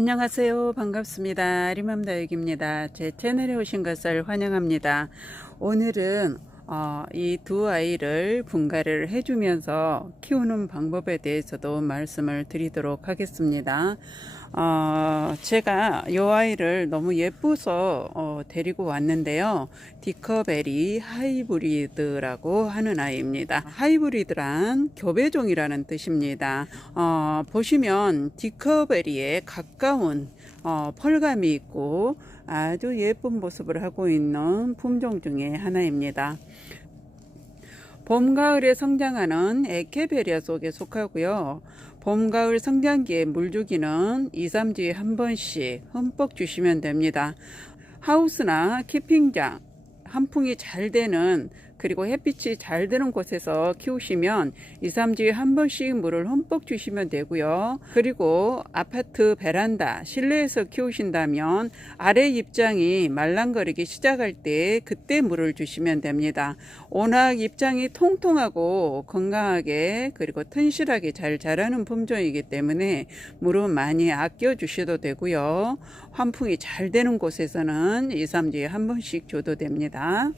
안녕하세요. 반갑습니다. 리맘다육입니다. 제 채널에 오신 것을 환영합니다. 오늘은 이 두 아이를 분갈이를 해주면서 키우는 방법에 대해서도 말씀을 드리도록 하겠습니다. 제가 이 아이를 너무 예뻐서 데리고 왔는데요. 디커베리 하이브리드라고 하는 아이입니다. 하이브리드란 교배종이라는 뜻입니다. 보시면 디커베리에 가까운 펄감이 있고 아주 예쁜 모습을 하고 있는 품종 중에 하나입니다. 봄, 가을에 성장하는 에케베리아 속에 속하고요. 봄, 가을 성장기에 물 주기는 2, 3주에 한 번씩 흠뻑 주시면 됩니다. 하우스나 캠핑장, 한풍이 잘 되는 그리고 햇빛이 잘 드는 곳에서 키우시면 2, 3주에 한 번씩 물을 흠뻑 주시면 되고요. 그리고 아파트 베란다, 실내에서 키우신다면 아래 입장이 말랑거리기 시작할 때 그때 물을 주시면 됩니다. 워낙 입장이 통통하고 건강하게 그리고 튼실하게 잘 자라는 품종이기 때문에 물은 많이 아껴 주셔도 되고요. 환풍이 잘 되는 곳에서는 2, 3주에 한 번씩 줘도 됩니다.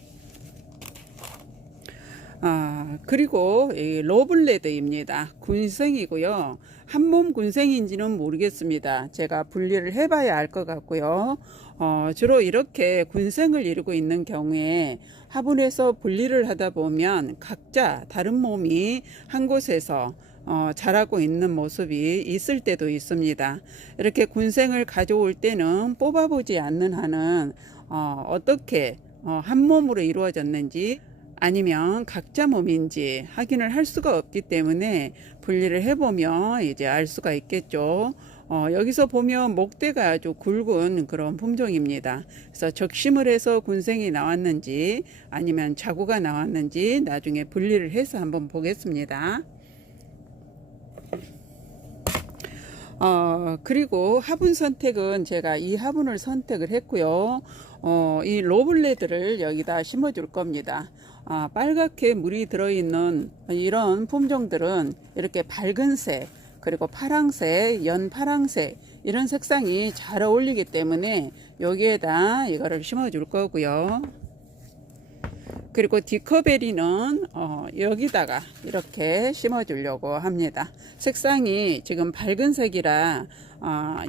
그리고 이 로블레드입니다. 군생이고요. 한몸 군생인지는 모르겠습니다. 제가 분리를 해봐야 알 것 같고요. 주로 이렇게 군생을 이루고 있는 경우에 화분에서 분리를 하다 보면 각자 다른 몸이 한 곳에서 자라고 있는 모습이 있을 때도 있습니다. 이렇게 군생을 가져올 때는 뽑아보지 않는 한은 어떻게 한 몸으로 이루어졌는지 아니면 각자 몸인지 확인을 할 수가 없기 때문에 분리를 해보면 이제 알 수가 있겠죠. 여기서 보면 목대가 아주 굵은 그런 품종입니다. 그래서 적심을 해서 군생이 나왔는지 아니면 자구가 나왔는지 나중에 분리를 해서 한번 보겠습니다. 그리고 화분 선택은 제가 이 화분을 선택을 했고요. 이 로블레드를 여기다 심어 줄 겁니다. 빨갛게 물이 들어있는 이런 품종들은 이렇게 밝은색 그리고 파랑색, 연파랑색 이런 색상이 잘 어울리기 때문에 여기에다 이거를 심어 줄 거고요. 그리고 디커베리는 여기다가 이렇게 심어 주려고 합니다. 색상이 지금 밝은색이라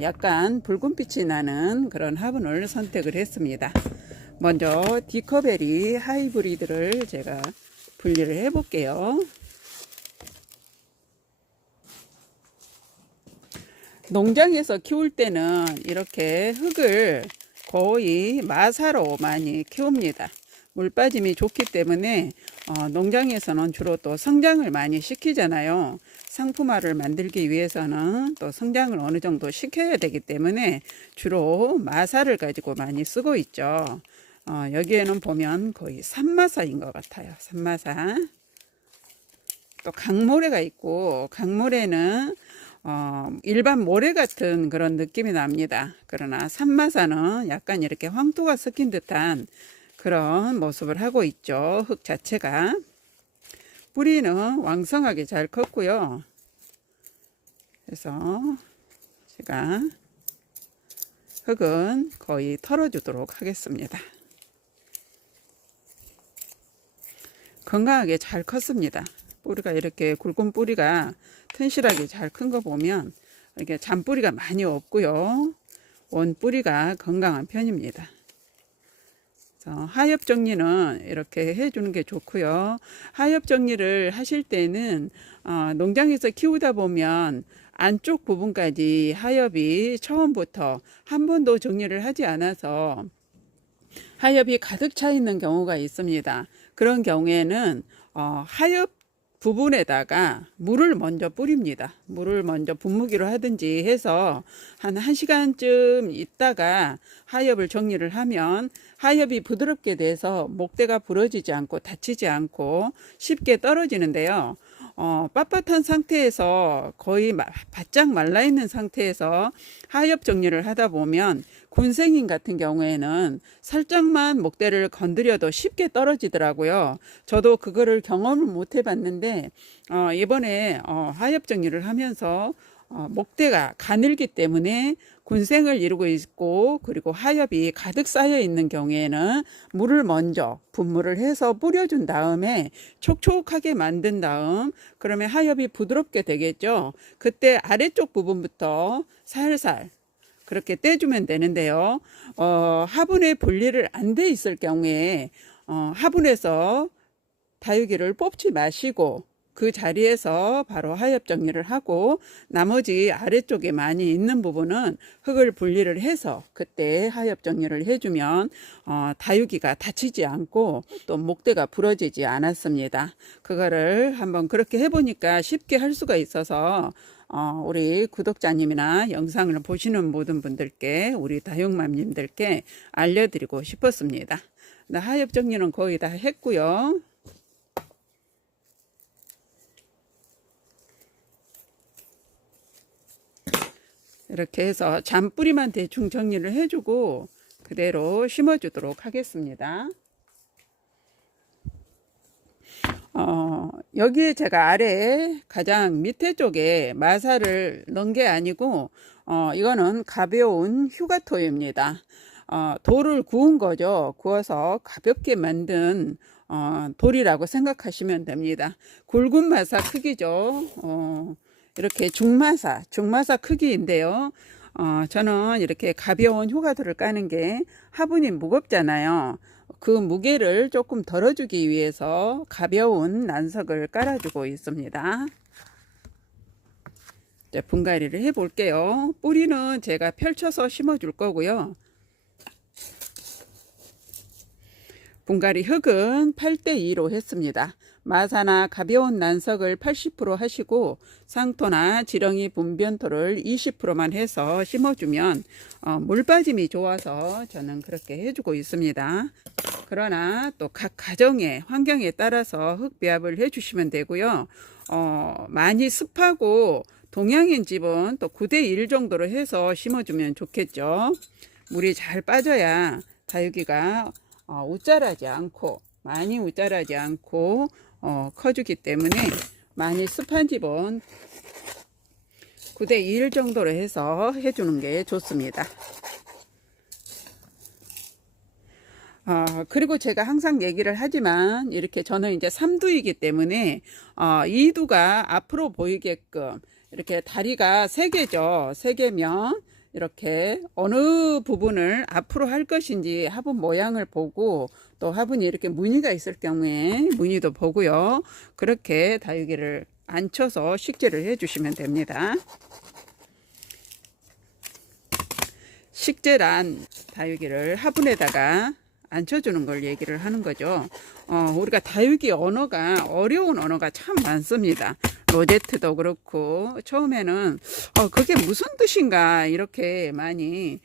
약간 붉은빛이 나는 그런 화분을 선택을 했습니다. 먼저 디커베리 하이브리드를 제가 분리를 해 볼게요. 농장에서 키울 때는 이렇게 흙을 거의 마사로 많이 키웁니다. 물 빠짐이 좋기 때문에 농장에서는 주로 또 성장을 많이 시키잖아요. 상품화를 만들기 위해서는 또 성장을 어느 정도 시켜야 되기 때문에 주로 마사를 가지고 많이 쓰고 있죠. 여기에는 보면 거의 산마사인 것 같아요. 산마사. 또 강모래가 있고 강모래는 일반 모래 같은 그런 느낌이 납니다. 그러나 산마사는 약간 이렇게 황토가 섞인 듯한 그런 모습을 하고 있죠. 흙 자체가. 뿌리는 왕성하게 잘 컸고요. 그래서 제가 흙은 거의 털어주도록 하겠습니다. 건강하게 잘 컸습니다. 뿌리가 이렇게 굵은 뿌리가 튼실하게 잘 큰 거 보면 이렇게 잔뿌리가 많이 없고요. 원 뿌리가 건강한 편입니다. 하엽 정리는 이렇게 해주는 게 좋고요. 하엽 정리를 하실 때는 농장에서 키우다 보면 안쪽 부분까지 하엽이 처음부터 한 번도 정리를 하지 않아서 하엽이 가득 차 있는 경우가 있습니다. 그런 경우에는 하엽 부분에다가 물을 먼저 뿌립니다. 물을 먼저 분무기로 하든지 해서 한 1시간쯤 있다가 하엽을 정리를 하면 하엽이 부드럽게 돼서 목대가 부러지지 않고 다치지 않고 쉽게 떨어지는데요. 빳빳한 상태에서 거의 바짝 말라있는 상태에서 하엽 정리를 하다 보면 군생인 같은 경우에는 살짝만 목대를 건드려도 쉽게 떨어지더라고요. 저도 그거를 경험을 못 해봤는데 이번에 하엽 정리를 하면서 목대가 가늘기 때문에 군생을 이루고 있고, 그리고 하엽이 가득 쌓여 있는 경우에는 물을 먼저 분무를 해서 뿌려준 다음에 촉촉하게 만든 다음, 그러면 하엽이 부드럽게 되겠죠. 그때 아래쪽 부분부터 살살 그렇게 떼주면 되는데요. 화분에 분리를 안 돼 있을 경우에 화분에서 다육이를 뽑지 마시고 그 자리에서 바로 하엽 정리를 하고, 나머지 아래쪽에 많이 있는 부분은 흙을 분리를 해서 그때 하엽 정리를 해주면 다육이가 다치지 않고 또 목대가 부러지지 않았습니다. 그거를 한번 그렇게 해보니까 쉽게 할 수가 있어서 우리 구독자님이나 영상을 보시는 모든 분들께, 우리 다육맘님들께 알려드리고 싶었습니다. 하엽 정리는 거의 다 했고요. 이렇게 해서 잔뿌리만 대충 정리를 해주고 그대로 심어주도록 하겠습니다. 여기에 제가 아래 가장 밑에 쪽에 마사를 넣은 게 아니고 이거는 가벼운 휴가토입니다. 돌을 구운 거죠. 구워서 가볍게 만든 돌이라고 생각하시면 됩니다. 굵은 마사 크기죠. 이렇게 중마사 크기인데요. 저는 이렇게 가벼운 휴가토를 까는 게 화분이 무겁잖아요. 그 무게를 조금 덜어주기 위해서 가벼운 난석을 깔아주고 있습니다. 이제 분갈이를 해 볼게요. 뿌리는 제가 펼쳐서 심어 줄 거고요. 분갈이 흙은 8대2로 했습니다. 마사나 가벼운 난석을 80% 하시고 상토나 지렁이 분변토를 20%만 해서 심어주면 물 빠짐이 좋아서 저는 그렇게 해주고 있습니다. 그러나 또 각 가정의 환경에 따라서 흙 배합을 해주시면 되고요. 많이 습하고 동양인 집은 또 9대1 정도로 해서 심어주면 좋겠죠. 물이 잘 빠져야 다육이가 웃자라지 않고, 많이 웃자라지 않고 커주기 때문에, 많이 습한 집은 9대1 정도로 해서 해주는 게 좋습니다. 그리고 제가 항상 얘기를 하지만, 이렇게 저는 이제 3두이기 때문에 2두가 앞으로 보이게끔 이렇게 다리가 3개죠. 3개면 이렇게 어느 부분을 앞으로 할 것인지 화분 모양을 보고, 또 화분이 이렇게 무늬가 있을 경우에 무늬도 보고요. 그렇게 다육이를 앉혀서 식재를 해 주시면 됩니다. 식재란 다육이를 화분에다가 앉혀주는 걸 얘기를 하는 거죠. 우리가 다육이 언어가, 어려운 언어가 참 많습니다. 로제트도 그렇고, 처음에는 그게 무슨 뜻인가 이렇게 많이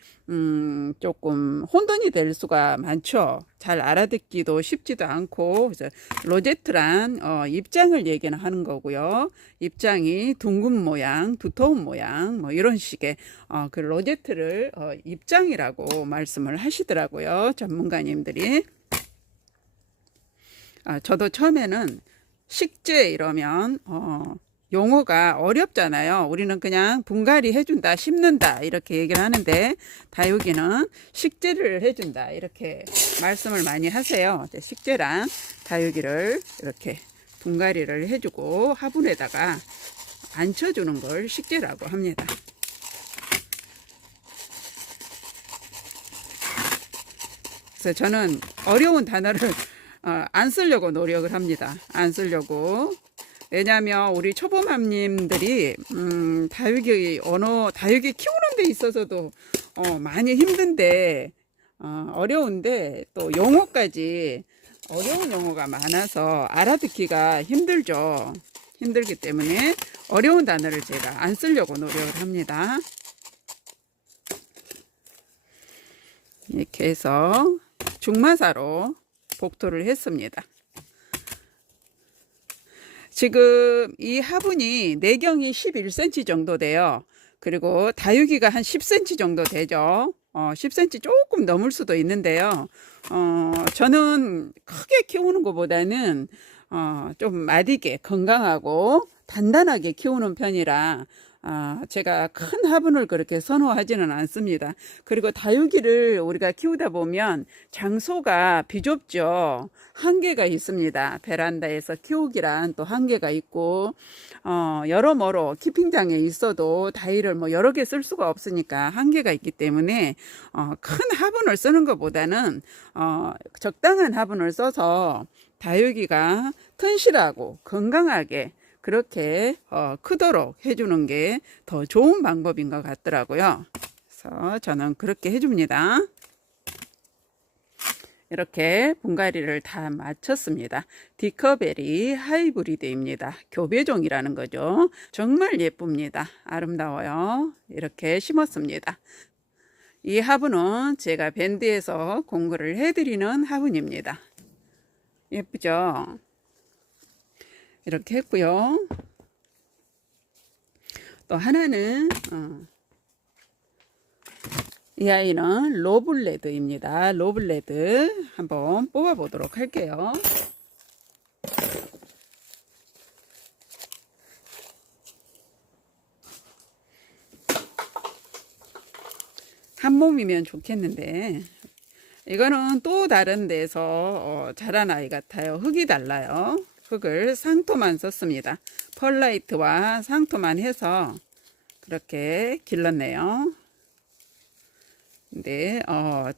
조금 혼돈이 될 수가 많죠. 잘 알아듣기도 쉽지도 않고. 그래서 로제트란 입장을 얘기는 하는 거고요. 입장이 둥근 모양, 두터운 모양, 뭐 이런 식의 그 로제트를 입장이라고 말씀을 하시더라고요, 전문가님들이. 저도 처음에는 식재 이러면 용어가 어렵잖아요. 우리는 그냥 분갈이 해준다, 심는다 이렇게 얘기를 하는데, 다육이는 식재를 해준다 이렇게 말씀을 많이 하세요. 식재란 다육이를 이렇게 분갈이를 해주고 화분에다가 앉혀주는 걸 식재라고 합니다. 그래서 저는 어려운 단어를 안 쓰려고 노력을 합니다. 안 쓰려고. 왜냐하면 우리 초보맘님들이 다육이 언어, 다육이 키우는 데 있어서도 많이 힘든데, 어려운데 또 용어까지 어려운 용어가 많아서 알아듣기가 힘들죠. 힘들기 때문에 어려운 단어를 제가 안 쓰려고 노력을 합니다. 이렇게 해서 중마사로 복토를 했습니다. 지금 이 화분이 내경이 11cm 정도 돼요. 그리고 다육이가 한 10cm 정도 되죠. 10cm 조금 넘을 수도 있는데요. 저는 크게 키우는 것보다는 좀 마디게 건강하고 단단하게 키우는 편이라 제가 큰 화분을 그렇게 선호하지는 않습니다. 그리고 다육이를 우리가 키우다 보면 장소가 비좁죠. 한계가 있습니다. 베란다에서 키우기란 또 한계가 있고, 여러모로 키핑장에 있어도 다이를 뭐 여러 개 쓸 수가 없으니까 한계가 있기 때문에, 큰 화분을 쓰는 것보다는, 적당한 화분을 써서 다육이가 튼실하고 건강하게 그렇게 크도록 해주는 게 더 좋은 방법인 것 같더라고요. 그래서 저는 그렇게 해줍니다. 이렇게 분갈이를 다 마쳤습니다. 디커베리 하이브리드입니다. 교배종이라는 거죠. 정말 예쁩니다. 아름다워요. 이렇게 심었습니다. 이 화분은 제가 밴드에서 공구를 해드리는 화분입니다. 예쁘죠? 이렇게 했고요. 또 하나는 이 아이는 로블레드입니다. 로블레드 한번 뽑아 보도록 할게요. 한 몸이면 좋겠는데 이거는 또 다른 데서 자란 아이 같아요. 흙이 달라요. 흙을 상토만 썼습니다. 펄라이트와 상토만 해서 그렇게 길렀네요. 근데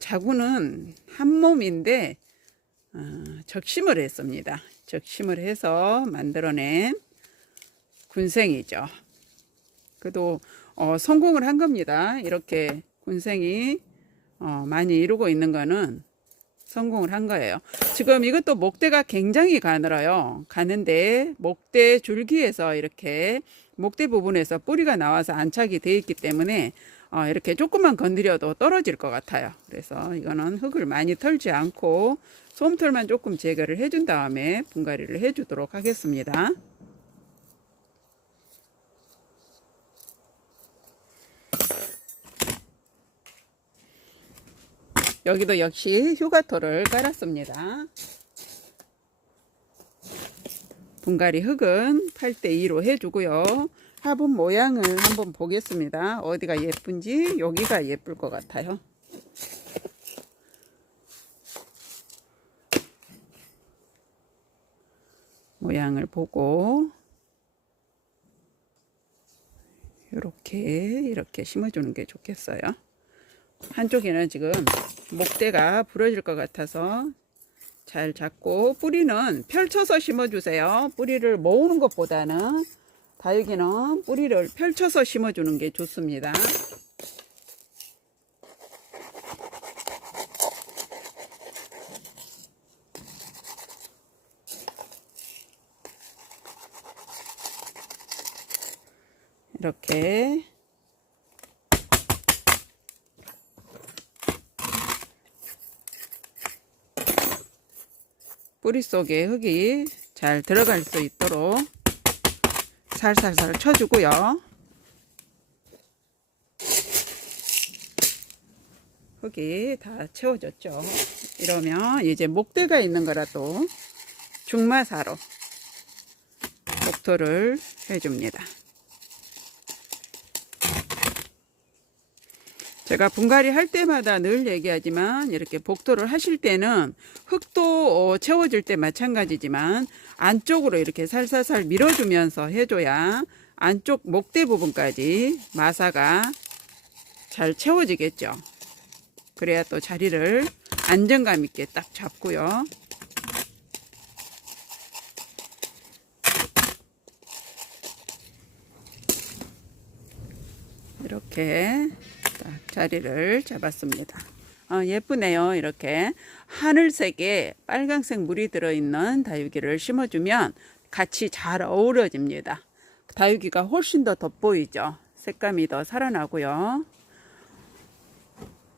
자구는 한 몸인데 적심을 했습니다. 적심을 해서 만들어낸 군생이죠. 그래도 성공을 한 겁니다. 이렇게 군생이 많이 이루고 있는 거는 성공을 한 거예요. 지금 이것도 목대가 굉장히 가늘어요. 가는데 목대 줄기에서 이렇게 목대 부분에서 뿌리가 나와서 안착이 되어 있기 때문에 이렇게 조금만 건드려도 떨어질 것 같아요. 그래서 이거는 흙을 많이 털지 않고 솜털만 조금 제거를 해준 다음에 분갈이를 해주도록 하겠습니다. 여기도 역시 휴가토를 깔았습니다. 분갈이 흙은 8대2로 해주고요. 화분 모양을 한번 보겠습니다. 어디가 예쁜지 여기가 예쁠 것 같아요. 모양을 보고 이렇게 심어주는 게 좋겠어요. 한쪽에는 지금 목대가 부러질 것 같아서 잘 잡고 뿌리는 펼쳐서 심어주세요. 뿌리를 모으는 것보다는 다육이는 뿌리를 펼쳐서 심어주는 게 좋습니다. 이렇게 뿌리 속에 흙이 잘 들어갈 수 있도록 살살살 쳐주고요. 흙이 다 채워졌죠. 이러면 이제 목대가 있는 거라도 중마사로 복토를 해줍니다. 제가 분갈이 할 때마다 늘 얘기하지만 이렇게 복토를 하실 때는 흙도 채워질 때 마찬가지지만 안쪽으로 이렇게 살살살 밀어주면서 해줘야 안쪽 목대 부분까지 마사가 잘 채워지겠죠. 그래야 또 자리를 안정감 있게 딱 잡고요. 이렇게 딱 자리를 잡았습니다. 예쁘네요. 이렇게 하늘색에 빨간색 물이 들어있는 다육이를 심어주면 같이 잘 어우러집니다. 다육이가 훨씬 더 돋보이죠. 색감이 더 살아나고요.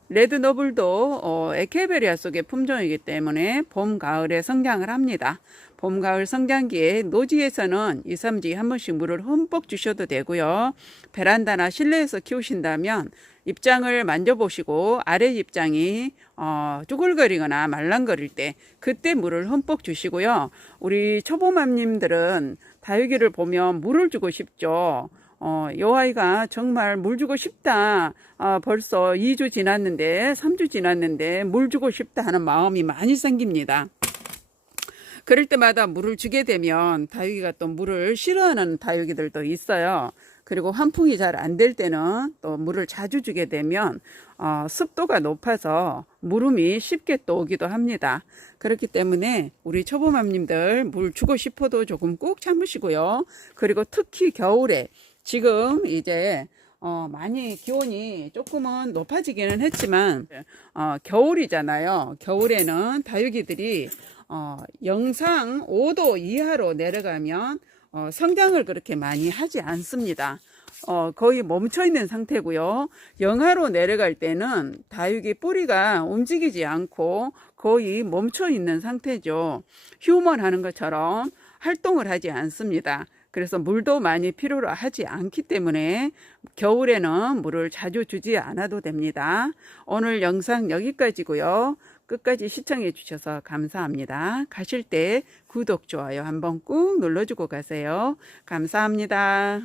레드노블도 에케베리아 속의 품종이기 때문에 봄, 가을에 성장을 합니다. 봄, 가을 성장기에 노지에서는 2, 3주에 한 번씩 물을 흠뻑 주셔도 되고요. 베란다나 실내에서 키우신다면 입장을 만져보시고 아래 입장이 쭈글거리거나 말랑거릴 때 그때 물을 흠뻑 주시고요. 우리 초보맘님들은 다육이를 보면 물을 주고 싶죠. 요 아이가 정말 물 주고 싶다. 벌써 2주 지났는데, 3주 지났는데 물 주고 싶다 하는 마음이 많이 생깁니다. 그럴 때마다 물을 주게 되면 다육이가 또 물을 싫어하는 다육이들도 있어요. 그리고 환풍이 잘 안 될 때는 또 물을 자주 주게 되면 습도가 높아서 물음이 쉽게 또 오기도 합니다. 그렇기 때문에 우리 초보맘님들 물 주고 싶어도 조금 꾹 참으시고요. 그리고 특히 겨울에 지금 이제 많이 기온이 조금은 높아지기는 했지만 겨울이잖아요. 겨울에는 다육이들이 영상 5도 이하로 내려가면 성장을 그렇게 많이 하지 않습니다. 거의 멈춰 있는 상태고요. 영하로 내려갈 때는 다육이 뿌리가 움직이지 않고 거의 멈춰 있는 상태죠. 휴먼 하는 것처럼 활동을 하지 않습니다. 그래서 물도 많이 필요로 하지 않기 때문에 겨울에는 물을 자주 주지 않아도 됩니다. 오늘 영상 여기까지고요. 끝까지 시청해 주셔서 감사합니다. 가실 때 구독, 좋아요 한번 꾹 눌러주고 가세요. 감사합니다.